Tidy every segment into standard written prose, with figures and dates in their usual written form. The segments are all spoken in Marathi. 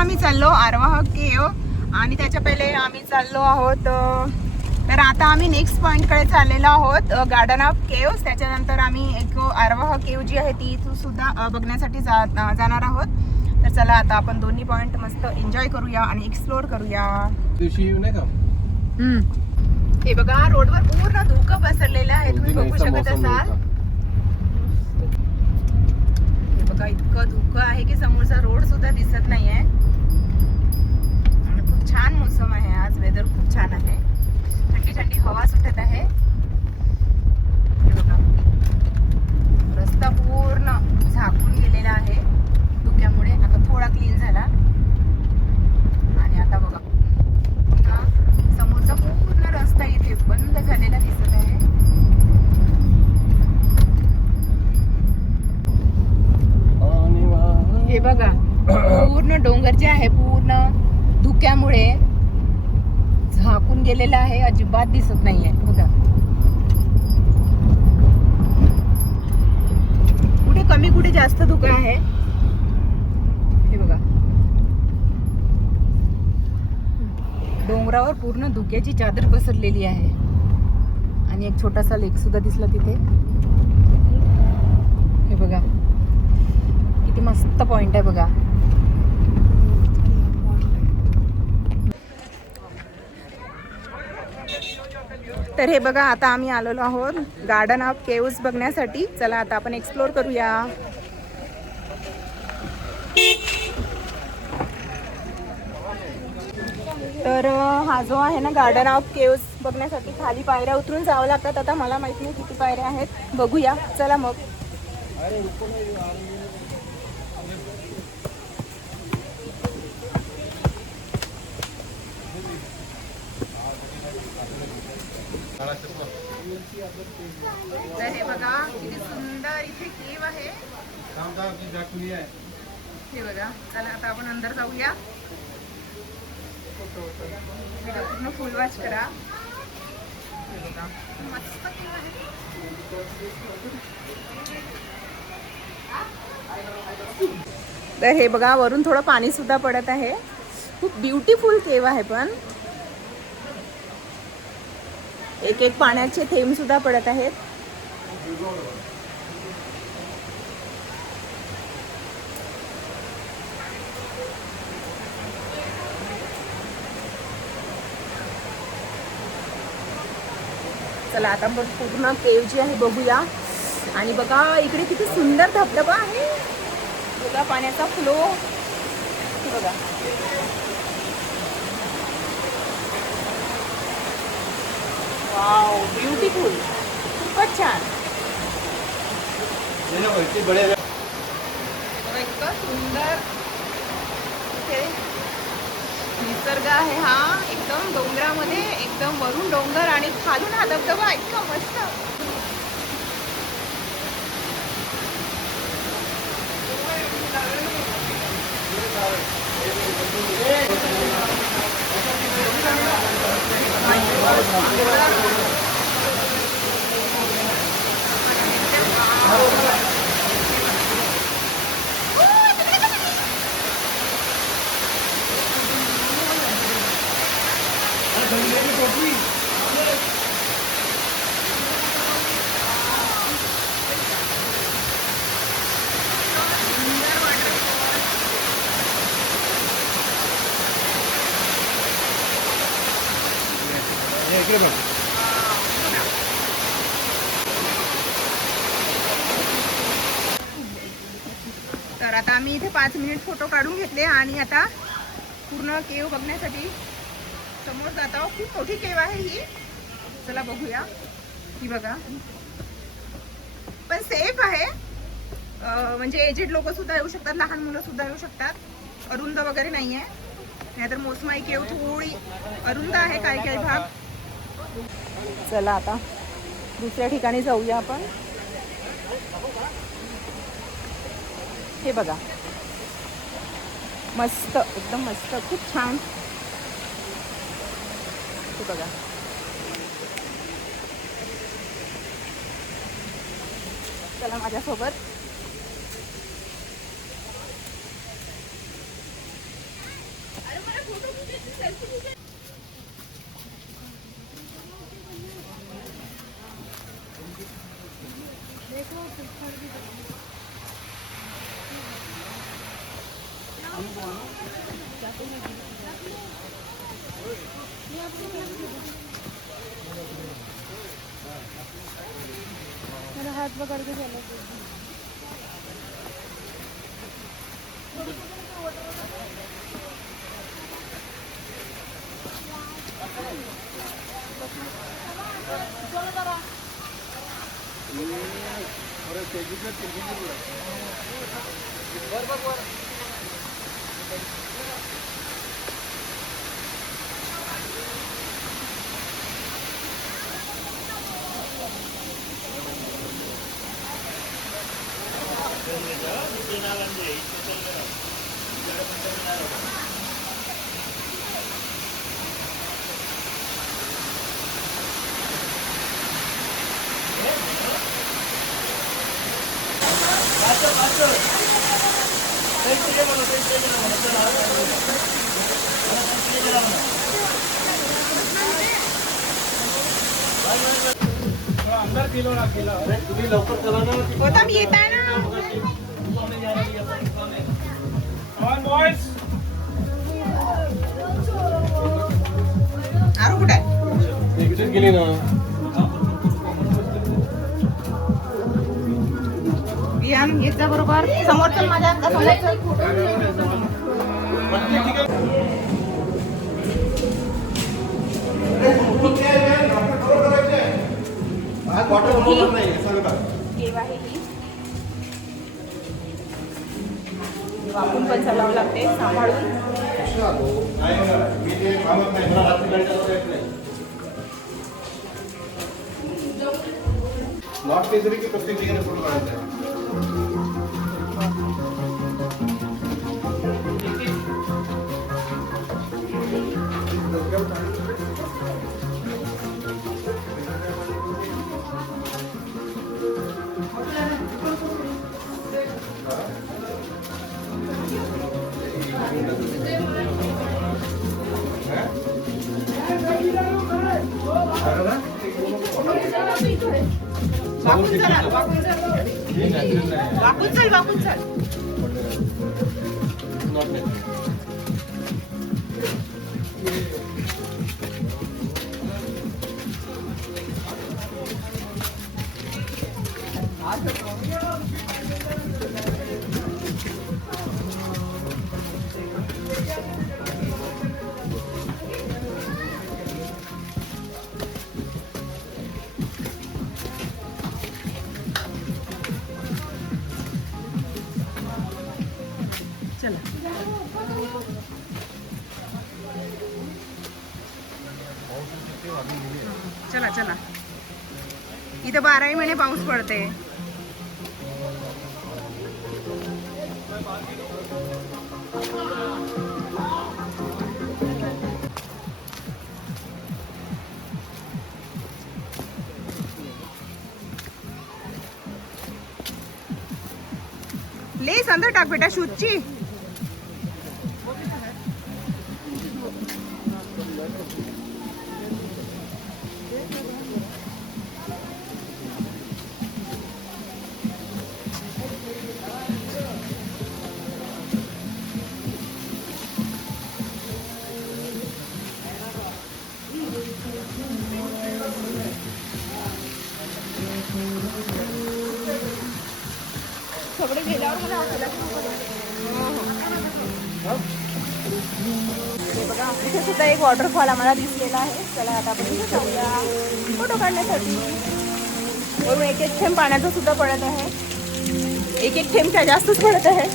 आम्ही चाललो आरोह केव आणि त्याच्या पहिले आम्ही चाललो आहोत तर आता आम्ही नेक्स्ट पॉईंटकडे चाललेलो आहोत गार्डन ऑफ केव्स. त्याच्यानंतर आम्ही एक आरोह केव जी आहे ती सुद्धा बघण्यासाठी जाणार आहोत. तर चला आता आपण दोन्ही पॉईंट मस्त एन्जॉय करूया आणि एक्सप्लोर करूया. हे बघा रोडवर पूर्ण धुकं पसरलेलं आहे, तुम्ही बघू शकत असाल. हे बघा इतकं धुकं आहे की समोरचा रोड सुद्धा दिसत नाहीये. आणि खूप छान मोसम आहे आज, वेदर खूप छान आहे, थंडी थंडी हवा सुटत आहे. हे बघा रस्ता पूर्ण झाकून गेलेला आहे धुक्यामुळे, आता थोडा क्लीन झाला. आणि आता बघा समोरचा पूर्ण रस्ता इथे बंद झालेला दिसत आहे. हे बघा पूर्ण डोंगर जे आहे पूर्ण धुक्यामुळे झाकून गेलेला आहे, अजिबात दिसत नाहीये. बघा कुठे कमी कुठे जास्त धुकं आहे. हे बघा डोंगरावर पूर्ण धुक्याची चादर पसरलेली आहे. आणि एक छोटासा लेक सुद्धा दिसला तिथे. हे बघा किती मस्त पॉइंट आहे बघा. तर हे बघा आता आम्ही आलेलो आहोत गार्डन ऑफ केव्स बघण्यासाठी. चला आता आपण एक्सप्लोर करूया. तर हा जो आहे ना गार्डन ऑफ केव्स बघण्यासाठी खाली पायऱ्या उतरून जावं लागतात. आता मला माहित नाही किती पायऱ्या आहेत, बघूया चला मग. तर हे बघा किती सुंदर इथे केव आहे. हे बघा चला आता आपण अंदर जाऊया. पूर्ण फुल वॉच करा. हे बघा मस्त केव आहे. तर हे बघा वरून थोडं पाणी सुद्धा पडत आहे. खूप ब्युटिफुल केव आहे, पण एक एक पाण्याचे थेंब सुद्धा पडत आहेत. चला आता आपण पूर्ण केव जी आहे बघूया. आणि बघा इकडे किती सुंदर धबधबा आहे बघा, पाण्याचा फ्लो बघा. वाव ब्युटिफुल, खूपच छान. इतकं सुंदर इथे निसर्ग आहे हा, एकदम डोंगरामध्ये, एकदम वरून डोंगर आणि खालून हा धबधबा, इतका मस्त. तर आता आम्ही इथे 5 मिनिट फोटो काढून घेतले आणि आता पूर्ण केव बघण्यासाठी समोर जात आहोत. खूप मोठी केव आहे ही, चला बघूया. ही बघा पण सेफ आहे, म्हणजे एजेड लोक सुद्धा येऊ शकतात, लहान मुलं सुद्धा येऊ शकतात. अरुंद वगैरे नाहीये, नाहीतर मोसमाई केव थोडी अरुंद आहे काही काही भाग. चला आता दुसऱ्या ठिकाणी जाऊया आपण. हे बघा मस्त, एकदम मस्त, खूप छान. हे बघा चला माझ्यासोबत. मेरा हाथ पकड़ के चलो। तुम्ही लवकर चला ना. गौतम येत आहे ना. आरू कुठे आहे? एक्झिट गेली ना. विहान येत जा बरोबर. समोर चल माझ्या समोर चल. केव्हा आहे ही? वापरून पण चालावं लागते सांभाळून. नॉट केसरी की प्रत्येक ठिकाणी फोटो काढायचा आहे. वाकून चला, वाकून चल. वाकून चल, वाकून चल. चला चला. इथं 12 महिने पाऊस पडते. लेस अंदर टाक बेटा शूजची. सगळे गेल्यावर मला हसायला बघा. इथे सुद्धा एक वॉटरफॉल आम्हाला दिसलेला आहे. चला आता आपण इथे जाऊया फोटो काढण्यासाठी. वरून एक एक थेंब पाण्याचा सुद्धा पडत आहे. एक एक थेंब त्या जास्तच पडत आहे.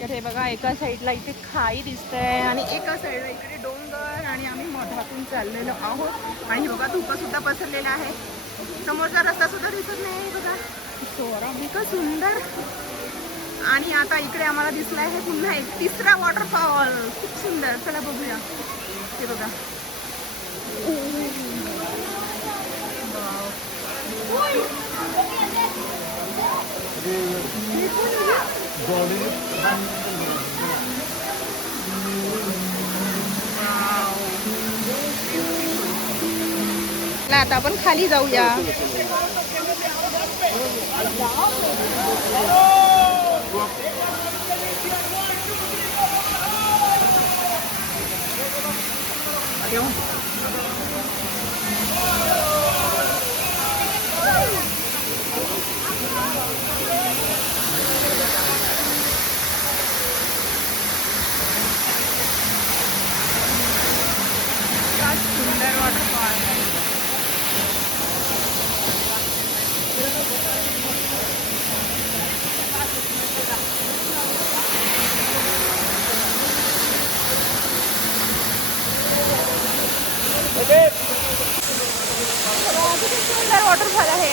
तर हे बघा एका साईडला इथे खाई दिसतंय आणि एका साईडला इकडे डोंगर आणि आम्ही मधातून चाललेलो आहोत. आणि बघा धुकं सुद्धा पसरलेलं आहे. समोरचा रस्ता सुद्धा दिसत नाही बघा. इतकं सुंदर. आणि आता इकडे आम्हाला दिसला आहे पुन्हा एक तिसरा वॉटरफॉल. खूप सुंदर. चला बघूया. हे बघा आता आपण खाली जाऊया. सुंदर वॉटरफॉल. सुंदर वॉटरफॉल आहे.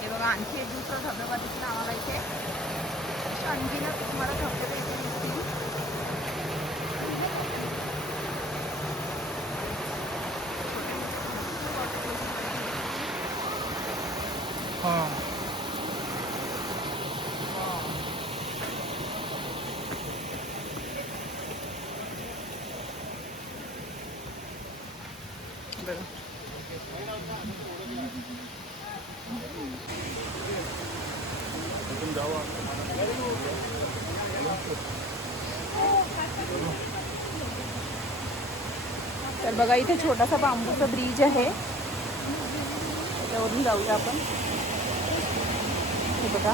हे बघा आणखी एक दुसरा धबधबा दिसला आम्हाला इथे. आणखीन तुम्हाला धबधबे इथे दिसतील. तर बघा इथे छोटासा बांबूचा ब्रिज आहे. त्यावरून जाऊया आपण. हे बघा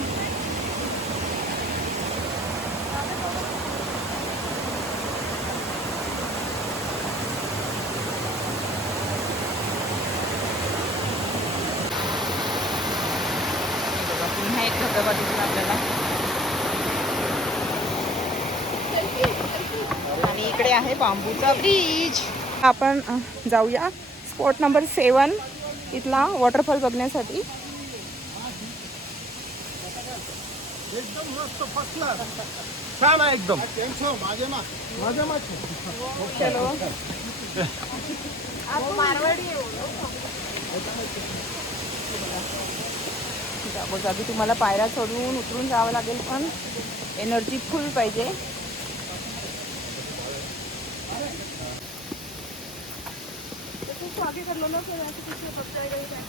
पुन्हा एक धबधबा दिसला आपल्याला. आणि इकडे आहे बांबूचा ब्रिज. आपण जाऊया स्पॉट नंबर 7 इथला वॉटरफॉल बघण्यासाठी. एकदम मस्त फसला छान आहे एकदम. चलो जागोजागी तुम्हाला पायऱ्या चढून उतरून जावं लागेल, पण एनर्जी फुल पाहिजे. आगे कर लो ना, फिर ऐसे पीछे पक जाएगा.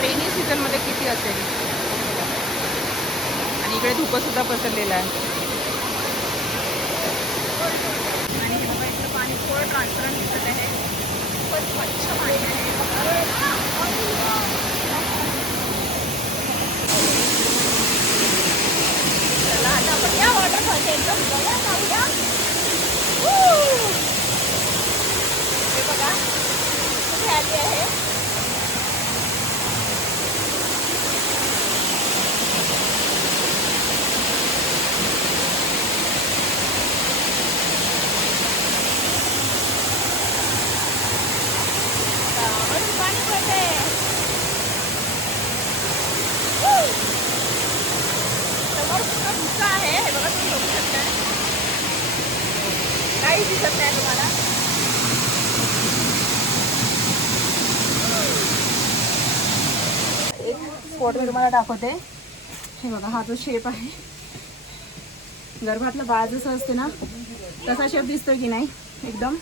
रेनी सीझन मध्ये किती असेल. आणि इकडे धुकं सुद्धा पसरलेलं आहे. आणि हे बघा इथलं पाणी थोडं ट्रान्सपरंट दिसत आहे. खूपच स्वच्छ पाणी आहे. चला आता आपण या वॉटरफॉलच्या एकदम जवळ जाऊया. हे बघा कुठे आली आहे. आहे हे बघा, तुम्ही बघू शकता. काहीच दिसत नाही तुम्हाला. एक स्पॉट मी तुम्हाला दाखवते. हे बघा हा जो शेप आहे, गर्भातलं बाळ जसं असते ना तसा शेप दिसतोय की नाही एकदम.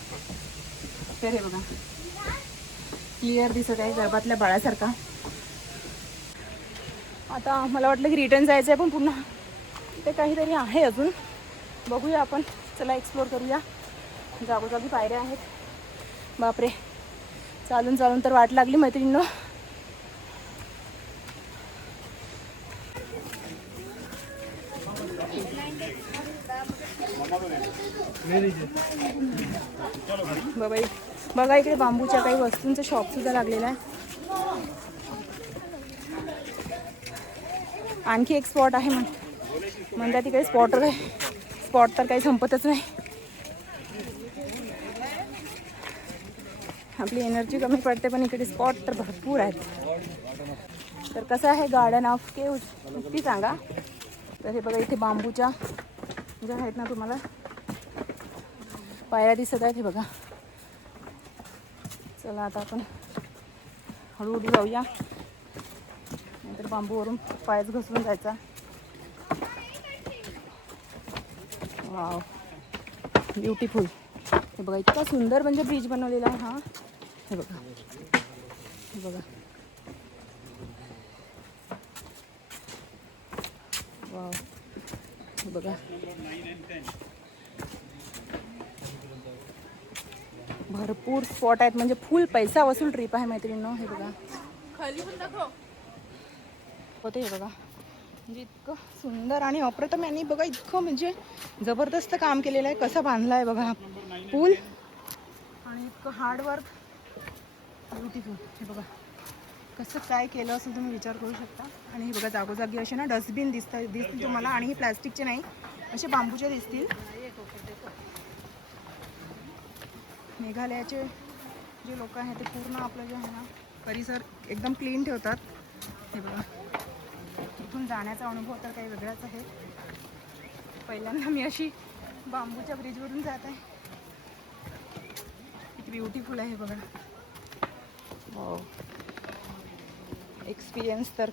तर हे बघा क्लिअर दिसत आहे गर्भातल्या बाळासारखा. आता मला वाटलं की रिटर्न जायचं आहे, पण पुन्हा ते काहीतरी आहे अजून. बघूया आपण. चला एक्सप्लोर करूया. जागोजागी पायऱ्या आहेत. बापरे, चालून चालून तर वाट लागली मैत्रिणींनो. बाबा बघा इकडे बांबूच्या काही वस्तूंचं शॉप सुद्धा लागलेलं आहे. आणखी एक स्पॉट आहे म्हणतात तिकडे स्पॉट तर काही संपतच नाही. आपली एनर्जी कमी पडते, पण इकडे स्पॉट तर भरपूर आहेत. तर कसं आहे गार्डन ऑफ केव्ज नक्की सांगा. तर हे बघा इथे बांबूच्या ज्या आहेत ना, तुम्हाला पायऱ्या दिसत आहेत. हे बघा, चला आता आपण हळूहळू जाऊया, नाहीतर बांबूवरून पायच घसरून जायचा. Wow, beautiful. हे बघा इतका सुंदर म्हणजे ब्रिज बनवलेला आहे हा. हे बघा, हे बघा, वाव, हे बघा. भरपूर स्पॉट आहेत, म्हणजे फुल पैसा वसूल ट्रिप आहे मैत्रिणींनो. हे बघा खाली पण दाखव होते. हे बघा म्हणजे इतकं सुंदर आणि अप्रतिम यांनी बघा इतकं म्हणजे जबरदस्त काम केलेलं आहे. कसं बांधलं आहे बघा पूल, आणि इतकं हार्डवर्क, ब्युटिफुल. हे बघा कसं काय केलं असं तुम्ही विचार करू शकता. आणि हे बघा जागोजागी असे ना डस्टबिन दिसतील तुम्हाला, आणि हे प्लॅस्टिकचे नाही, असे बांबूचे दिसतील. मेघालयाचे जे लोक आहेत ते पूर्ण आपलं जे आहे ना परिसर एकदम क्लीन ठेवतात. हे बघा, इथून जाण्याचा अनुभव तर काही वेगळाच आहे. पहिल्यांदा मी अशी बांबूच्या ब्रिजवरून जात आहे. किती ब्युटिफुल आहे हे बघा. वाव, एक्सपिरियन्स तर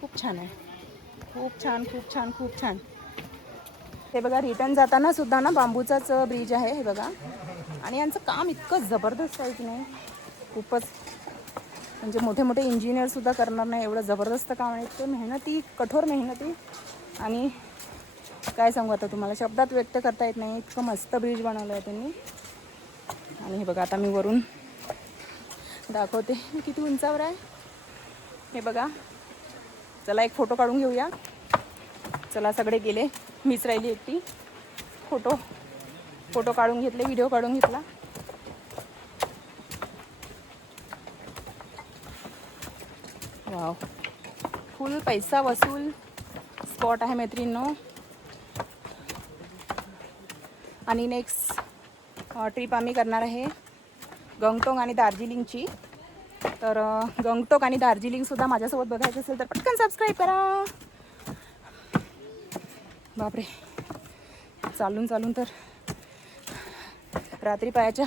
खूप छान आहे. खूप छान, खूप छान, खूप छान. हे बघा रिटर्न जाताना सुद्धा ना बांबूचाच ब्रिज आहे. हे बघा, आणि यांचं काम इतकं जबरदस्त आहे की नाही, खूपच म्हणजे मोठे मोठे इंजिनियरसुद्धा करणार नाही एवढं जबरदस्त काम आहे. इतकं मेहनती, कठोर मेहनती, आणि काय सांगू आता तुम्हाला, शब्दात व्यक्त करता येत नाही. इतकं मस्त ब्रिज बनवलं आहे त्यांनी. आणि हे बघा आता मी वरून दाखवते किती उंचावर आहे. हे बघा, चला एक फोटो काढून घेऊया. चला सगळे गेले, मीच राहिली एकटी. फोटो काढून घेतले, व्हिडिओ काढून घेतला. वाव, फुल पैसा वसूल स्पॉट आहे मैत्रिणींनो. आणि नेक्स्ट ट्रिप आम्ही करणार आहे गंगटोक आणि दार्जिलिंगची. तर गंगटोक आणि दार्जिलिंगसुद्धा माझ्यासोबत बघायचं असेल तर पटकन सबस्क्राईब करा. बापरे, चालून चालून तर रात्री पायाच्या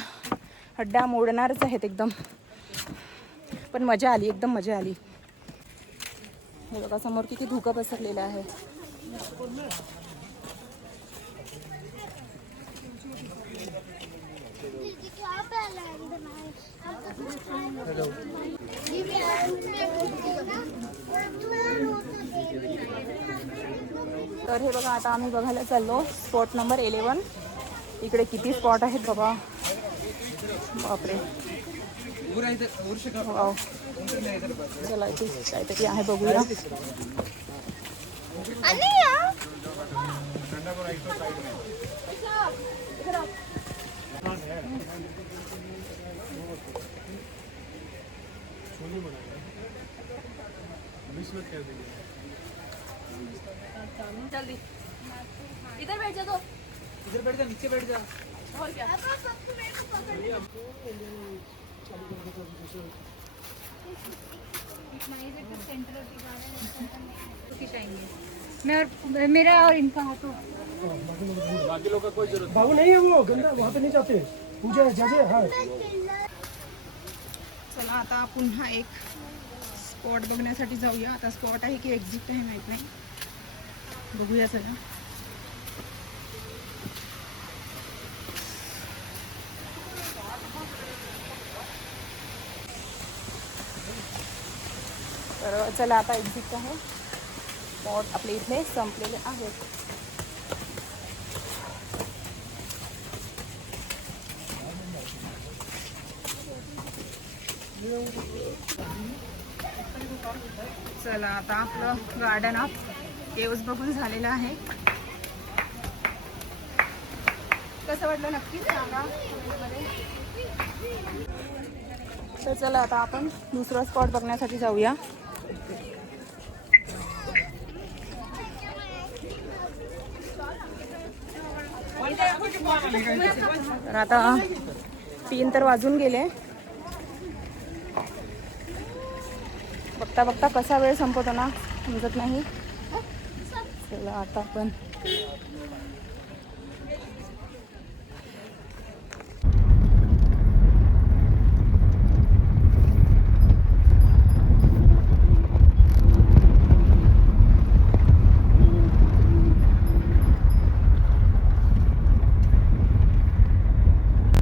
हड्ड्या मोडणारच आहेत एकदम, पण मजा आली, एकदम मजा आली. हे बघा समोर किती धुकं पसरलेलं आहे. तर हे बघा आता आम्ही बघायला चाललो स्पॉट नंबर 11. इकडे किती स्पॉट आहेत बाबा, बापरे. वाव, चला इथे काहीतरी आहे बघूया. जल्दी इधर बैठ जा, तो इधर बैठ जा, नीचे बैठ जा. और क्या. मैं और मेरा और इनका हो तो बाकी लोग का कोई जरूरत बाबू नहीं है, वो गंदा वहाँ पे नहीं जाते. पूजा जाजे. हाँ चला आता पुन्हा एक स्पॉट बघण्यासाठी जाऊया. आता स्पॉट आहे की एक्झिट आहे माहीत नाही, बघूया चला. तर चला आता एक्झिट आहे. स्पॉट आपले इथले संपलेले आहेत. चला आता आपलं गार्डन ऑफ केव्ज बघून झालेलं आहे. कसं वाटलं नक्कीच सांगा कमेंटमध्ये. तर चला आता आपण दुसरा स्पॉट बघण्यासाठी जाऊया. तर आता 3 तर वाजून गेले. बघता बघता कसा वेळ संपवतो ना समजत नाही. चला आता आपण